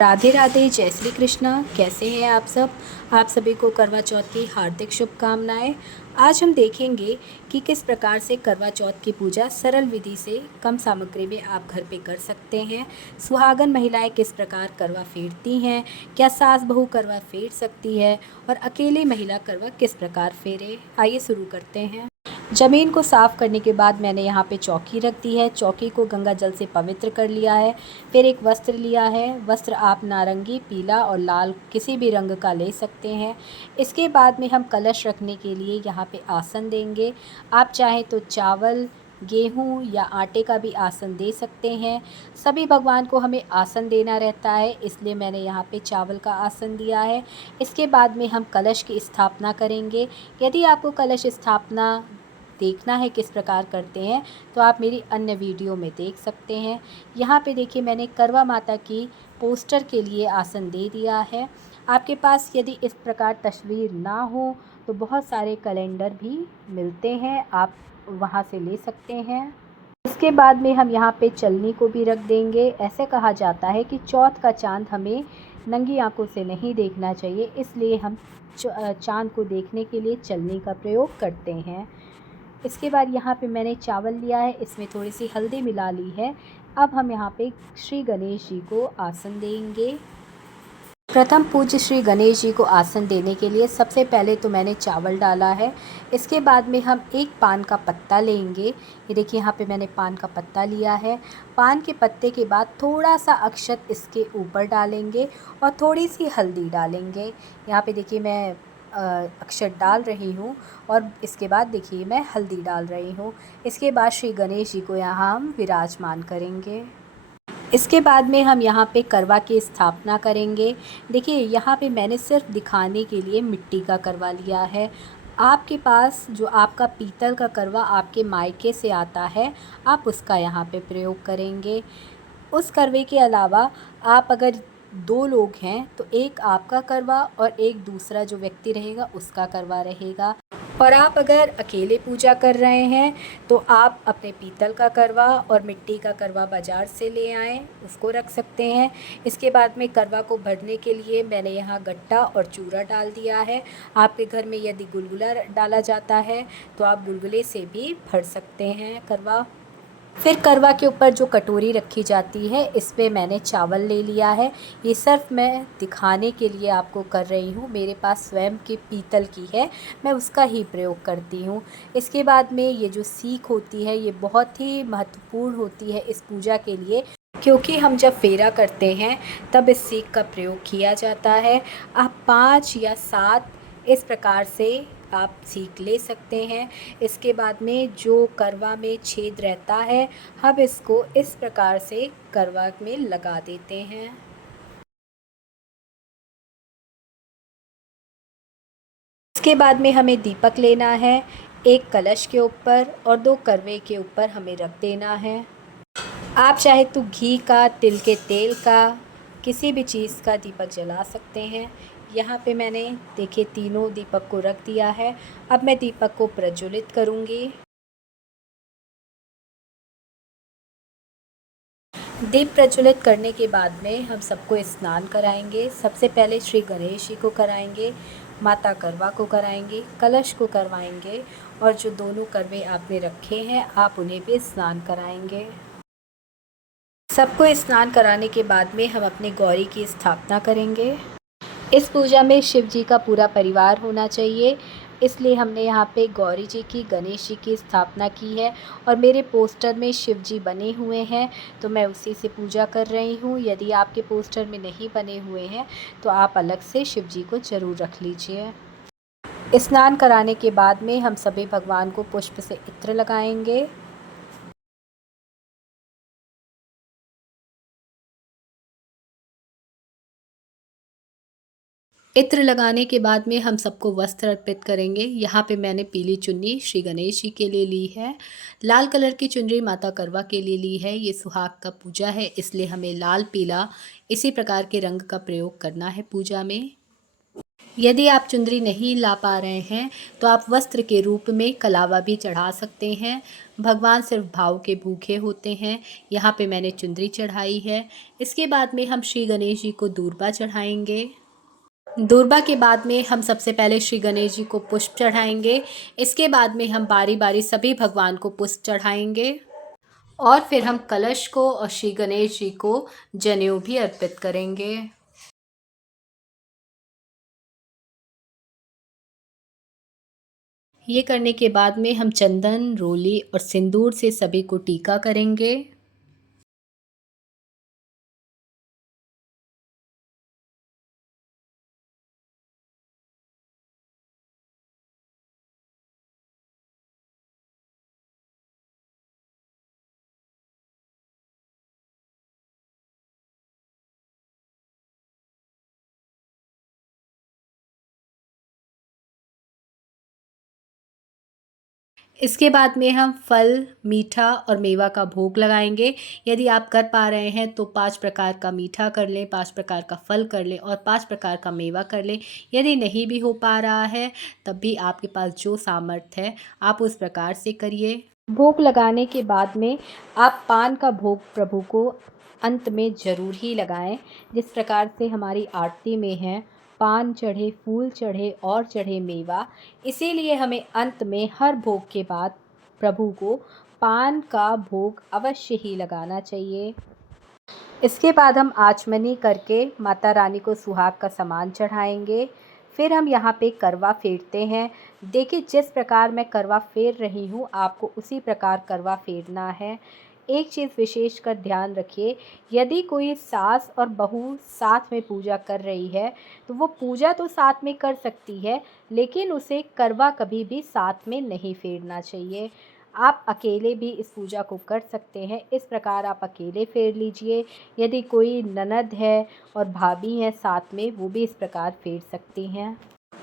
राधे राधे, जय श्री कृष्णा। कैसे हैं आप सब? आप सभी को करवा चौथ की हार्दिक शुभकामनाएं। आज हम देखेंगे कि किस प्रकार से करवा चौथ की पूजा सरल विधि से कम सामग्री में आप घर पे कर सकते हैं। सुहागन महिलाएं किस प्रकार करवा फेरती हैं, क्या सास बहू करवा फेर सकती है और अकेली महिला करवा किस प्रकार फेरे। आइए शुरू करते हैं। ज़मीन को साफ़ करने के बाद मैंने यहाँ पे चौकी रख दी है। चौकी को गंगा जल से पवित्र कर लिया है। फिर एक वस्त्र लिया है। वस्त्र आप नारंगी, पीला और लाल किसी भी रंग का ले सकते हैं। इसके बाद में हम कलश रखने के लिए यहाँ पे आसन देंगे। आप चाहें तो चावल, गेहूँ या आटे का भी आसन दे सकते हैं। सभी भगवान को हमें आसन देना रहता है, इसलिए मैंने यहाँ पे चावल का आसन दिया है। इसके बाद में हम कलश की स्थापना करेंगे। यदि आपको कलश स्थापना देखना है किस प्रकार करते हैं तो आप मेरी अन्य वीडियो में देख सकते हैं। यहाँ पे देखिए, मैंने करवा माता की पोस्टर के लिए आसन दे दिया है। आपके पास यदि इस प्रकार तस्वीर ना हो तो बहुत सारे कैलेंडर भी मिलते हैं, आप वहाँ से ले सकते हैं। इसके बाद में हम यहाँ पे चलनी को भी रख देंगे। ऐसे कहा जाता है कि चौथ का चाँद हमें नंगी आंखों से नहीं देखना चाहिए, इसलिए हम चाँद को देखने के लिए चलनी का प्रयोग करते हैं। इसके बाद यहाँ पे मैंने चावल लिया है, इसमें थोड़ी सी हल्दी मिला ली है। अब हम यहाँ पे श्री गणेश जी को आसन देंगे। प्रथम पूज्य श्री गणेश जी को आसन देने के लिए सबसे पहले तो मैंने चावल डाला है। इसके बाद में हम एक पान का पत्ता लेंगे। ये देखिए, यहाँ पे मैंने पान का पत्ता लिया है। पान के पत्ते के बाद थोड़ा सा अक्षत इसके ऊपर डालेंगे और थोड़ी सी हल्दी डालेंगे। यहाँ पे देखिए, मैं अक्षत डाल रही हूँ और इसके बाद देखिए मैं हल्दी डाल रही हूँ। इसके बाद श्री गणेश जी को यहाँ हम विराजमान करेंगे। इसके बाद में हम यहाँ पे करवा की स्थापना करेंगे। देखिए, यहाँ पे मैंने सिर्फ दिखाने के लिए मिट्टी का करवा लिया है। आपके पास जो आपका पीतल का करवा आपके मायके से आता है, आप उसका यहाँ पे प्रयोग करेंगे। उस करवे के अलावा आप अगर 2 लोग हैं तो एक आपका करवा और एक दूसरा जो व्यक्ति रहेगा उसका करवा रहेगा। और आप अगर अकेले पूजा कर रहे हैं तो आप अपने पीतल का करवा और मिट्टी का करवा बाज़ार से ले आएँ, उसको रख सकते हैं। इसके बाद में करवा को भरने के लिए मैंने यहाँ गट्टा और चूरा डाल दिया है। आपके घर में यदि गुलगुला डाला जाता है तो आप गुलगुले से भी भर सकते हैं करवा। फिर करवा के ऊपर जो कटोरी रखी जाती है, इस पे मैंने चावल ले लिया है। ये सिर्फ मैं दिखाने के लिए आपको कर रही हूँ। मेरे पास स्वयं की पीतल की है, मैं उसका ही प्रयोग करती हूँ। इसके बाद में ये जो सीख होती है, ये बहुत ही महत्वपूर्ण होती है इस पूजा के लिए, क्योंकि हम जब फेरा करते हैं तब इस सीख का प्रयोग किया जाता है। आप 5 या 7 इस प्रकार से आप सीख ले सकते हैं। इसके बाद में जो करवा में छेद रहता है, हम इसको इस प्रकार से करवा में लगा देते हैं। इसके बाद में हमें दीपक लेना है। एक कलश के ऊपर और 2 करवे के ऊपर हमें रख देना है। आप चाहे तो घी का, तिल के तेल का, किसी भी चीज़ का दीपक जला सकते हैं। यहाँ पे मैंने देखिए तीनों दीपक को रख दिया है। अब मैं दीपक को प्रज्वलित करूँगी। दीप प्रज्वलित करने के बाद में हम सबको स्नान कराएंगे। सबसे पहले श्री गणेश जी को कराएंगे, माता करवा को कराएंगे, कलश को करवाएंगे और जो दोनों करवे आपने रखे हैं आप उन्हें भी स्नान कराएंगे। सबको स्नान कराने के बाद में हम अपने गौरी की स्थापना करेंगे। इस पूजा में शिव जी का पूरा परिवार होना चाहिए, इसलिए हमने यहाँ पे गौरी जी की, गणेश जी की स्थापना की है और मेरे पोस्टर में शिव जी बने हुए हैं तो मैं उसी से पूजा कर रही हूँ। यदि आपके पोस्टर में नहीं बने हुए हैं तो आप अलग से शिव जी को ज़रूर रख लीजिए। स्नान कराने के बाद में हम सभी भगवान को पुष्प से इत्र लगाएंगे। इत्र लगाने के बाद में हम सबको वस्त्र अर्पित करेंगे। यहाँ पे मैंने पीली चुन्नी श्री गणेश जी के लिए ली है, लाल कलर की चुनरी माता करवा के लिए ली है। ये सुहाग का पूजा है, इसलिए हमें लाल पीला इसी प्रकार के रंग का प्रयोग करना है पूजा में। यदि आप चुंदरी नहीं ला पा रहे हैं तो आप वस्त्र के रूप में कलावा भी चढ़ा सकते हैं। भगवान सिर्फ भाव के भूखे होते हैं। यहाँ पे मैंने चुंदरी चढ़ाई है। इसके बाद में हम श्री गणेश जी को दूर्बा चढ़ाएंगे। दूर्बा के बाद में हम सबसे पहले श्री गणेश जी को पुष्प चढ़ाएंगे। इसके बाद में हम बारी बारी सभी भगवान को पुष्प चढ़ाएंगे और फिर हम कलश को और श्री गणेश जी को जनेऊ भी अर्पित करेंगे। ये करने के बाद में हम चंदन, रोली और सिंदूर से सभी को टीका करेंगे। इसके बाद में हम फल, मीठा और मेवा का भोग लगाएंगे। यदि आप कर पा रहे हैं तो 5 प्रकार का मीठा कर लें, 5 प्रकार का फल कर लें और 5 प्रकार का मेवा कर लें। यदि नहीं भी हो पा रहा है तब भी आपके पास जो सामर्थ्य है आप उस प्रकार से करिए। भोग लगाने के बाद में आप पान का भोग प्रभु को अंत में ज़रूर ही लगाएं। जिस प्रकार से हमारी आरती में है, पान चढ़े, फूल चढ़े और चढ़े मेवा, इसीलिए हमें अंत में हर भोग के बाद प्रभु को पान का भोग अवश्य ही लगाना चाहिए। इसके बाद हम आचमनी करके माता रानी को सुहाग का सामान चढ़ाएंगे। फिर हम यहाँ पे करवा फेरते हैं। देखिए, जिस प्रकार मैं करवा फेर रही हूँ आपको उसी प्रकार करवा फेरना है। एक चीज़ विशेष कर ध्यान रखिए, यदि कोई सास और बहू साथ में पूजा कर रही है तो वो पूजा तो साथ में कर सकती है, लेकिन उसे करवा कभी भी साथ में नहीं फेरना चाहिए। आप अकेले भी इस पूजा को कर सकते हैं। इस प्रकार आप अकेले फेर लीजिए। यदि कोई ननद है और भाभी हैं साथ में, वो भी इस प्रकार फेर सकती हैं।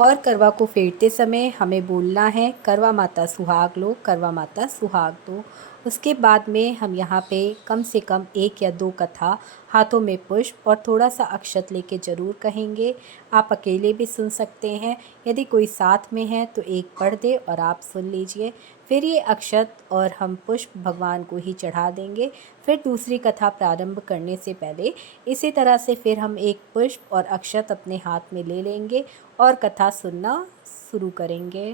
और करवा को फेरते समय हमें बोलना है, करवा माता सुहाग लो, करवा माता सुहाग दो। उसके बाद में हम यहाँ पे कम से कम 1 या 2 कथा, हाथों में पुष्प और थोड़ा सा अक्षत लेके ज़रूर कहेंगे। आप अकेले भी सुन सकते हैं। यदि कोई साथ में है तो एक पढ़ दे और आप सुन लीजिए। फिर ये अक्षत और हम पुष्प भगवान को ही चढ़ा देंगे। फिर दूसरी कथा प्रारंभ करने से पहले इसी तरह से फिर हम एक पुष्प और अक्षत अपने हाथ में ले लेंगे और कथा सुनना शुरू करेंगे।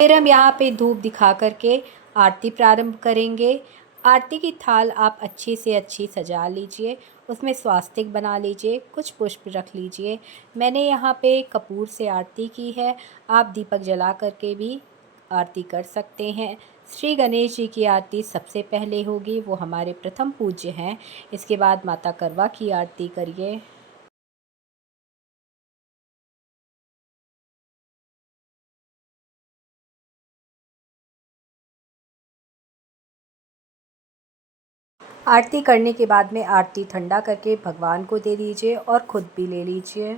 फिर हम यहाँ पे धूप दिखा करके आरती प्रारंभ करेंगे। आरती की थाल आप अच्छी से अच्छी सजा लीजिए, उसमें स्वास्तिक बना लीजिए, कुछ पुष्प रख लीजिए। मैंने यहाँ पे कपूर से आरती की है, आप दीपक जला करके भी आरती कर सकते हैं। श्री गणेश जी की आरती सबसे पहले होगी, वो हमारे प्रथम पूज्य हैं। इसके बाद माता करवा की आरती करिए। आरती करने के बाद में आरती ठंडा करके भगवान को दे दीजिए और खुद भी ले लीजिए।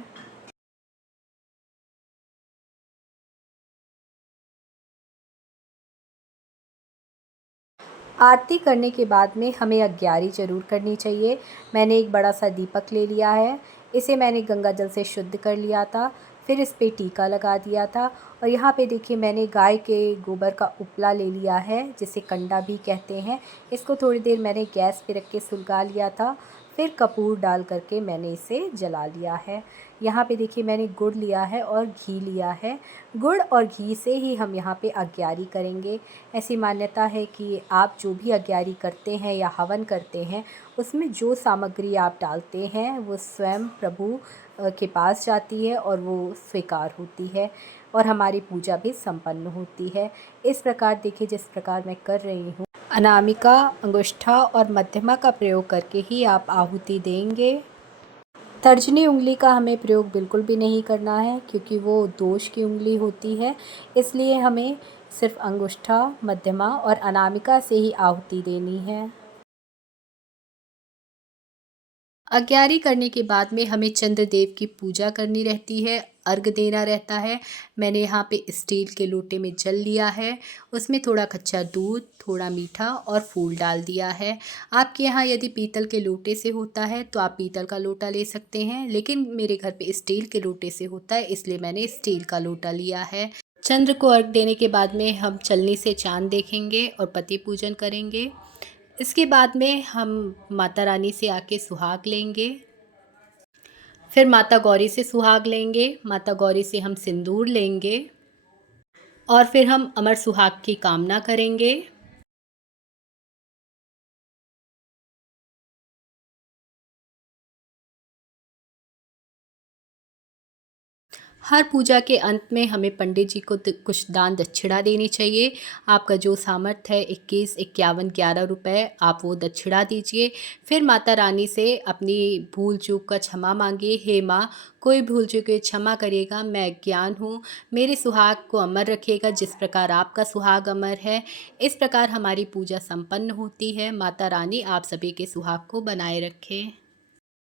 आरती करने के बाद में हमें अग्यारी ज़रूर करनी चाहिए। मैंने एक बड़ा सा दीपक ले लिया है, इसे मैंने गंगा जल से शुद्ध कर लिया था। फिर इस पे टीका लगा दिया था और यहाँ पे देखिए मैंने गाय के गोबर का उपला ले लिया है, जिसे कंडा भी कहते हैं। इसको थोड़ी देर मैंने गैस पे रख के सुलगा लिया था। फिर कपूर डाल करके मैंने इसे जला लिया है। यहाँ पे देखिए मैंने गुड़ लिया है और घी लिया है। गुड़ और घी से ही हम यहाँ पे अग्यारी करेंगे। ऐसी मान्यता है कि आप जो भी अग्यारी करते हैं या हवन करते हैं, उसमें जो सामग्री आप डालते हैं वो स्वयं प्रभु के पास जाती है और वो स्वीकार होती है और हमारी पूजा भी संपन्न होती है। इस प्रकार देखिए, जिस प्रकार मैं कर रही हूँ, अनामिका, अंगुष्ठा और मध्यमा का प्रयोग करके ही आप आहुति देंगे। तर्जनी उंगली का हमें प्रयोग बिल्कुल भी नहीं करना है, क्योंकि वो दोष की उंगली होती है। इसलिए हमें सिर्फ अंगुष्ठा, मध्यमा और अनामिका से ही आहुति देनी है। अग्यारी करने के बाद में हमें चंद्रदेव की पूजा करनी रहती है, अर्घ देना रहता है। मैंने यहाँ पे स्टील के लोटे में जल लिया है, उसमें थोड़ा कच्चा दूध, थोड़ा मीठा और फूल डाल दिया है। आपके यहाँ यदि पीतल के लोटे से होता है तो आप पीतल का लोटा ले सकते हैं, लेकिन मेरे घर पे स्टील के लोटे से होता है, इसलिए मैंने स्टील का लोटा लिया है। चंद्र को अर्घ देने के बाद में हम चलनी से चाँद देखेंगे और पति पूजन करेंगे। इसके बाद में हम माता रानी से आके सुहाग लेंगे, फिर माता गौरी से सुहाग लेंगे, माता गौरी से हम सिंदूर लेंगे और फिर हम अमर सुहाग की कामना करेंगे। हर पूजा के अंत में हमें पंडित जी को कुछ दान दक्षिणा देनी चाहिए। आपका जो सामर्थ्य है 21, 51, 11 रुपए आप वो दक्षिणा दीजिए। फिर माता रानी से अपनी भूल चूक का क्षमा मांगिए। हे माँ, कोई भूल चूक है क्षमा करिएगा, मैं अज्ञान हूँ, मेरे सुहाग को अमर रखिएगा जिस प्रकार आपका सुहाग अमर है। इस प्रकार हमारी पूजा संपन्न होती है। माता रानी आप सभी के सुहाग को बनाए रखें।